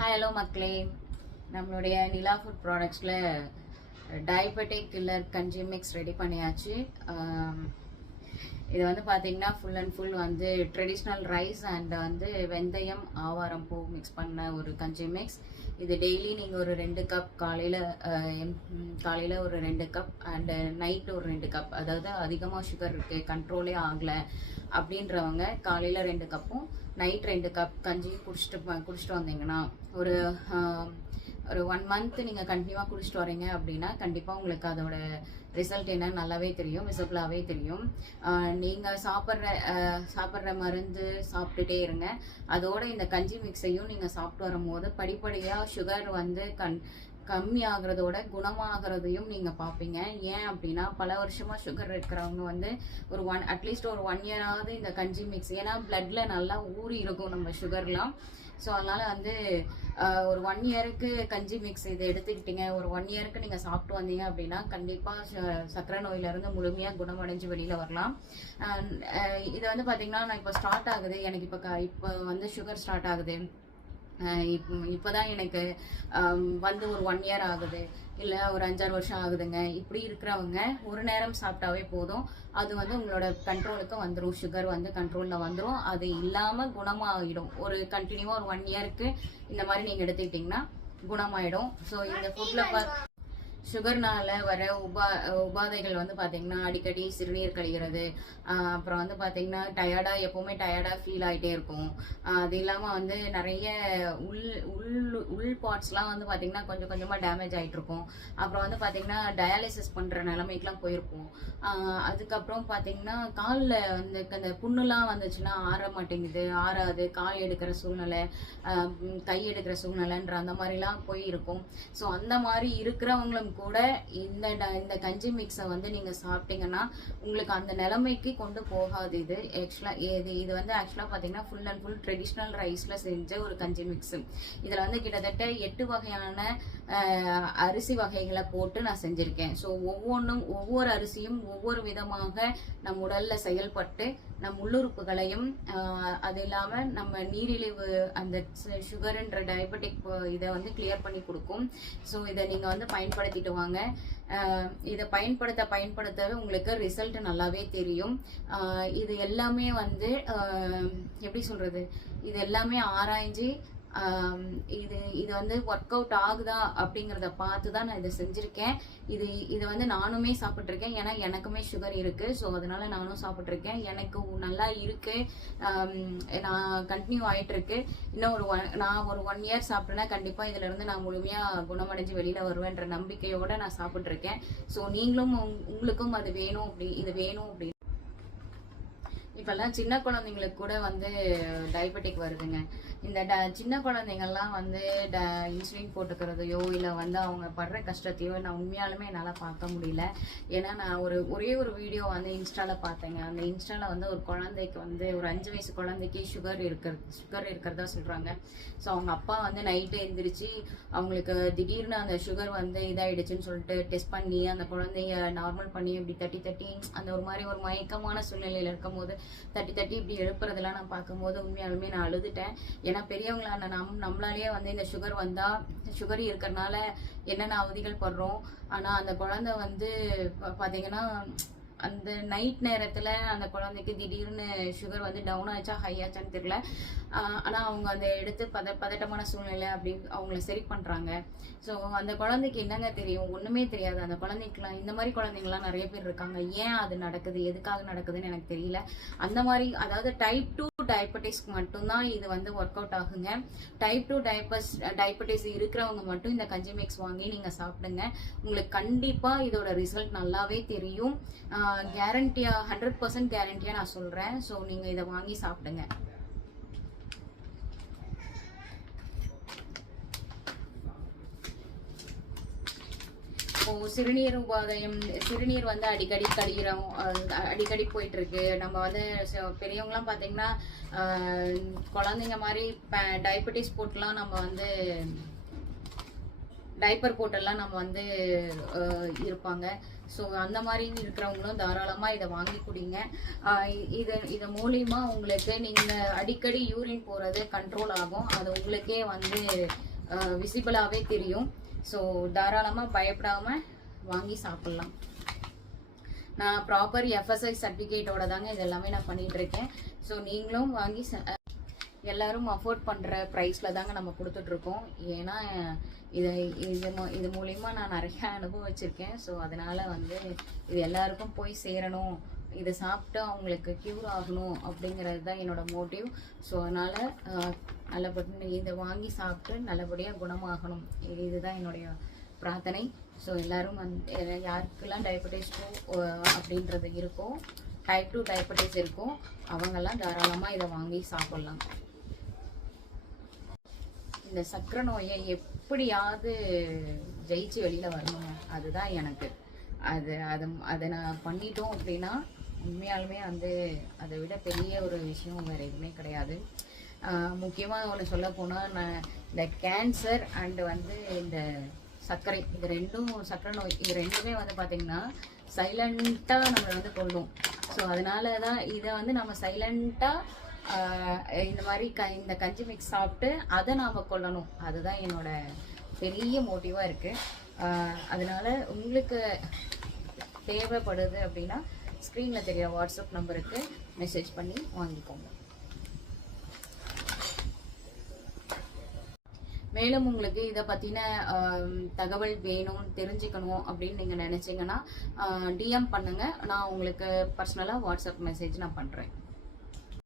Hi hello மக்களே. நம்மளுடைய Nila food ப்ராடக்ட்ஸில் டயபெட்டிக் கில்லர் கஞ்சி மிக்ஸ் ரெடி பண்ணியாச்சு. இது வந்து பார்த்தீங்கன்னா ஃபுல் அண்ட் ஃபுல் வந்து ட்ரெடிஷ்னல் ரைஸ் அண்ட் வந்து வெந்தயம் ஆவாரம் பூ மிக்ஸ் பண்ண ஒரு கஞ்சி மிக்ஸ் இது டெய்லி நீங்கள் ஒரு ரெண்டு கப் காலையில் காலையில் ஒரு ரெண்டு கப் அண்டு நைட்டு ஒரு ரெண்டு கப் அதாவது அதிகமாக சுகர் இருக்குது கண்ட்ரோலே ஆகலை அப்படின்றவங்க காலையில் ரெண்டு கப்பும் நைட் ரெண்டு கப் கஞ்சி குடிச்சிட்டு குடிச்சிட்டு வந்தீங்கன்னா ஒரு ஒரு ஒன் மந்த் நீங்கள் கண்டினியூவாக குடிச்சிட்டு வரீங்க அப்படின்னா கண்டிப்பாக உங்களுக்கு அதோட ரிசல்ட் என்ன நல்லாவே தெரியும் விசிபிளாகவே தெரியும். நீங்கள் சாப்பிட்ற சாப்பிட்ற மருந்து சாப்பிட்டுட்டே இருங்க. அதோட இந்த கஞ்சி மிக்ஸையும் நீங்கள் சாப்பிட்டு வரும்போது படிப்படியாக சுகர் வந்து கண் கம்மியாகிறதோட குணமாகிறதையும் நீங்கள் பார்ப்பீங்க. ஏன் அப்படின்னா பல வருஷமாக சுகர் இருக்கிறவங்க வந்து ஒரு ஒன் அட்லீஸ்ட் ஒரு ஒன் இயராவது இந்த கஞ்சி மிக்ஸ் ஏன்னா பிளட்டில் நல்லா ஊறி இருக்கும் நம்ம சுகர்லாம் ஸோ அதனால் வந்து ஒரு ஒன் இயருக்கு கஞ்சி மிக்ஸ் இதை எடுத்துக்கிட்டீங்க. ஒரு ஒன் இயருக்கு நீங்கள் சாப்பிட்டு வந்தீங்க அப்படின்னா கண்டிப்பாக சர்க்கரை நோயிலேருந்து முழுமையாக குணமடைஞ்சு வெளியில் வரலாம். இதை இது வந்து பார்த்தீங்கன்னா நான் இப்போ ஸ்டார்ட் ஆகுது. எனக்கு இப்போ க இப்போ வந்து சுகர் ஸ்டார்ட் ஆகுது. இப் இப்போ தான் எனக்கு வந்து ஒரு ஒன் இயர் ஆகுது. இல்லை ஒரு அஞ்சாறு வருஷம் ஆகுதுங்க. இப்படி இருக்கிறவங்க ஒரு நேரம் சாப்பிட்டாவே போதும். அது வந்து உங்களோட கண்ட்ரோலுக்கு வந்துடும் சுகர் வந்து கண்ட்ரோலில் வந்துடும் அது இல்லாமல் குணமாகிடும் ஒரு கண்டினியூவாக ஒரு ஒன் இயருக்கு இந்த மாதிரி நீங்கள் எடுத்துக்கிட்டிங்கன்னா குணமாயிடும். ஸோ இந்த ஃபுட்டில் பார்த்து சுகர்னால வர உபா உபாதைகள் வந்து பார்த்தீங்கன்னா அடிக்கடி சிறுநீர் கழிகிறது. அப்புறம் வந்து பார்த்தீங்கன்னா டயர்டாக எப்போவுமே டயர்டாக ஃபீல் ஆகிட்டே இருக்கும். அது இல்லாமல் வந்து நிறைய உள் உள் உள் பார்ட்ஸ்லாம் வந்து பார்த்தீங்கன்னா கொஞ்சம் கொஞ்சமாக டேமேஜ் ஆகிட்டு இருக்கும். அப்புறம் வந்து பார்த்தீங்கன்னா டயாலிசிஸ் பண்ணுற நிலைமைக்கெலாம் போயிருப்போம். அதுக்கப்புறம் பார்த்தீங்கன்னா காலில் வந்து அந்த புண்ணுலாம் வந்துச்சுன்னா ஆற மாட்டேங்குது. ஆறாது. கால் எடுக்கிற சூழ்நிலை கை எடுக்கிற சூழ்நிலைன்ற அந்த மாதிரிலாம் போய் இருக்கும் ஸோ அந்த மாதிரி இருக்கிறவங்களும் கூட இந்த ட- இந்த கஞ்சி மிக்ஸை வந்து நீங்கள் சாப்பிட்டீங்கன்னா உங்களுக்கு அந்த நிலைமைக்கு கொண்டு போகாது இது. ஆக்சுவலாக இது இது வந்து ஆக்சுவலாக பார்த்தீங்கன்னா ஃபுல் அண்ட் ஃபுல் ட்ரெடிஷ்னல் ரைஸில் செஞ்ச ஒரு கஞ்சி மிக்ஸு இதில் வந்து கிட்டத்தட்ட எட்டு வகையான அரிசி வகைகளை போட்டு நான் செஞ்சுருக்கேன். ஸோ ஒவ்வொன்றும் ஒவ்வொரு அரிசியும் ஒவ்வொரு விதமாக நம் உடலில் செயல்பட்டு நம் உள்ளுறுப்புகளையும் அது இல்லாமல் நம்ம நீரிழிவு அந்த சுகருன்ற டயபெட்டிக் இதை வந்து கிளியர் பண்ணி கொடுக்கும். ஸோ இதை நீங்கள் வந்து பயன்படுத்தி பயன்படுத்திட்டு வாங்க இதை பயன்படுத்த பயன்படுத்த உங்களுக்கு ரிசல்ட் நல்லாவே தெரியும். ஆஹ், இது எல்லாமே வந்து ஆஹ், எப்படி சொல்கிறது இது எல்லாமே ஆராய்ஞ்சு இது இது வந்து ஒர்க் அவுட் ஆகுதா அப்படிங்கிறத பார்த்து தான் நான் இதை செஞ்சுருக்கேன். இது இதை வந்து நானுமே சாப்பிட்ருக்கேன் ஏன்னா எனக்குமே சுகர் இருக்குது ஸோ அதனால் நானும் சாப்பிட்ருக்கேன் எனக்கு நல்லா இருக்குது நான் கண்டினியூ ஆகிட்டுருக்கு இன்னும் ஒரு ஒன் நான் ஒரு ஒன் இயர் சாப்பிட்டேன்னா கண்டிப்பாக இதிலேருந்து நான் முழுமையாக குணமடைஞ்சு வெளியில் வருவேன்ற நம்பிக்கையோடு நான் சாப்பிட்ருக்கேன் ஸோ நீங்களும் உங்- உங்களுக்கும் அது வேணும் அப்படி இது வேணும் அப்படின்னு இப்பெல்லாம் சின்ன குழந்தைங்களுக்கு கூட வந்து டயபெட்டிக் வருதுங்க. இந்த ட சின்ன குழந்தைங்கள்லாம் வந்து ட இன்சுலின் போட்டுக்கிறதையோ இல்லை வந்து அவங்க படுற கஷ்டத்தையோ நான் உண்மையாலுமே என்னால் பார்க்க முடியல. ஏன்னா நான் ஒரு ஒரே ஒரு வீடியோ வந்து இன்ஸ்டாவில் பார்த்தேங்க. அந்த இன்ஸ்டாவில் வந்து ஒரு குழந்தைக்கு வந்து ஒரு அஞ்சு வயசு குழந்தைக்கு சுகர் இருக்கிறது சுகர் இருக்கிறதா சொல்கிறாங்க ஸோ அவங்க அப்பா வந்து நைட்டு எழுந்திரிச்சு அவங்களுக்கு திடீர்னு அந்த சுகர் வந்து இதாயிடுச்சுன்னு சொல்லிட்டு டெஸ்ட் பண்ணி அந்த குழந்தைய நார்மல் பண்ணி இப்படி தட்டி தட்டி அந்த ஒரு மாதிரி ஒரு மயக்கமான சூழ்நிலையில் இருக்கும்போது தட்டி தட்டி இப்படி எழுப்புறதெல்லாம் நான் பார்க்கும்போது உண்மையாலுமே நான் அழுதுட்டேன். ஏன்னா பெரியவங்களான நம் நம்மளாலேயே வந்து இந்த சுகர் வந்தால் சுகர் இருக்கிறனால என்னென்ன அவதிகள் படுறோம். ஆனால் அந்த குழந்தை வந்து பார்த்தீங்கன்னா அந்த நைட் நேரத்தில் அந்த குழந்தைக்கு திடீர்னு சுகர் வந்து டவுன் ஆச்சா ஹை ஆச்சான்னு தெரியல. ஆனால் அவங்க அந்த எடுத்து பத பதட்டமான சூழ்நிலை அப்படி அவங்கள சரி பண்ணுறாங்க ஸோ அந்த குழந்தைக்கு என்னங்க தெரியும்? ஒன்றுமே தெரியாது. அந்த குழந்தைக்கெலாம் இந்த மாதிரி குழந்தைங்கலாம் நிறைய பேர் இருக்காங்க. ஏன் அது நடக்குது? எதுக்காக நடக்குதுன்னு எனக்கு தெரியல. அந்த மாதிரி அதாவது டைப் டூ டயபெட்டிஸ்க்கு மட்டும்தான் இது வந்து ஒர்க் அவுட் ஆகுங்க. டைப் டூ டயபஸ் டயபெட்டிஸ் இருக்கிறவங்க மட்டும் இந்த கஞ்சி மிக்ஸ் வாங்கி நீங்கள் சாப்பிடுங்க. உங்களுக்கு கண்டிப்பாக இதோட ரிசல்ட் நல்லாவே தெரியும். கேரண்டியாக ஹண்ட்ரட் பர்சன்ட் கேரண்டியாக நான் சொல்கிறேன் ஸோ நீங்கள் இதை வாங்கி சாப்பிடுங்க. இப்போ சிறுநீர் உபாதயம் சிறுநீர் வந்து அடிக்கடி கழிகிறோம் அடிக்கடி போயிட்டு இருக்கு நம்ம வந்து ச- பெரியவங்கலாம் பார்த்தீங்கன்னா குழந்தைங்க மாதிரி டயபெட்டிஸ் போட்டுலாம் நம்ம வந்து டைப்பர் போட்டெல்லாம் நம்ம வந்து இருப்பாங்க. ஸோ அந்த மாதிரி இருக்கிறவங்களும் தாராளமாக இதை வாங்கி குடிங்க. இது இது மூலியமா உங்களுக்கு நீங்கள் அடிக்கடி யூரின் போகிறது கண்ட்ரோல் ஆகும். அது உங்களுக்கே வந்து விசிபிளாகவே தெரியும். ஸோ தாராளமாக பயப்படாமல் வாங்கி சாப்பிட்லாம். நான் ப்ராப்பர் எஃப்எஸ்ஐ சர்டிஃபிகேட்டோட தாங்க இது எல்லாமே நான் பண்ணிகிட்ருக்கேன் இருக்கேன். ஸோ நீங்களும் வாங்கி ச- எல்லாரும் அஃபோர்ட் பண்ணுற ப்ரைஸில் தாங்க நம்ம கொடுத்துட்ருக்கோம் ஏன்னா இதை இது இது மூலிமா நான் நிறையா அனுபவிச்சிருக்கேன். ஸோ அதனால் வந்து இது எல்லாருக்கும் போய் சேரணும் இதை சாப்பிட்டு அவங்களுக்கு க்யூர் ஆகணும் அப்படிங்கிறது தான் என்னோட மோட்டிவ் ஸோ அதனால் நல்லபடி இதை வாங்கி சாப்பிட்டு நல்லபடியாக குணமாகணும். இது- இதுதான் என்னுடைய பிரார்த்தனை. ஸோ எல்லாரும் வந்து யாருக்கெல்லாம் டயபெட்டிஸ் டூ அப்படின்றது இருக்கோ டைப் டூ டயபெட்டிஸ் இருக்கோ அவங்கெல்லாம் தாராளமாக இதை வாங்கி சாப்பிட்லாம். இந்த சக்கரை நோயை எப்படியாவது ஜெயிச்சு வெளியில் வரணுங்க. அதுதான் எனக்கு. அது அது அதை நான் பண்ணிட்டோம் அப்படின்னா உண்மையாலுமே வந்து அதை விட பெரிய ஒரு விஷயம் வேறு எதுவுமே கிடையாது. முக்கியமாக ஒன்று சொல்ல போனால் நான் இந்த கேன்சர் அண்டு வந்து இந்த சர்க்கரை இது ரெண்டும் சர்க்கரை நோய் இது ரெண்டுமே வந்து பார்த்திங்கன்னா சைலண்ட்டாக நம்மளை வந்து கொல்லும். ஸோ அதனால தான் இதை வந்து நம்ம சைலண்ட்டாக இந்த மாதிரி க இந்த கஞ்சி மிக்ஸ் சாப்பிட்டு அதை நாம் கொல்லணும். அதுதான் என்னோட பெரிய மோட்டிவாக இருக்குது அதனால் உங்களுக்கு தேவைப்படுது அப்படின்னா ஸ்க்ரீனில் தெரிய வாட்ஸ்அப் நம்பருக்கு மெசேஜ் பண்ணி வாங்கிக்கோங்க. மேலும் உங்களுக்கு இதை பற்றின தகவல் வேணும் தெரிஞ்சுக்கணும் அப்படின்னு நீங்கள் நினச்சிங்கன்னா டிஎம் பண்ணுங்கள் நான் உங்களுக்கு பர்சனலாக வாட்ஸ்அப் மெசேஜ் நான் பண்ணுறேன்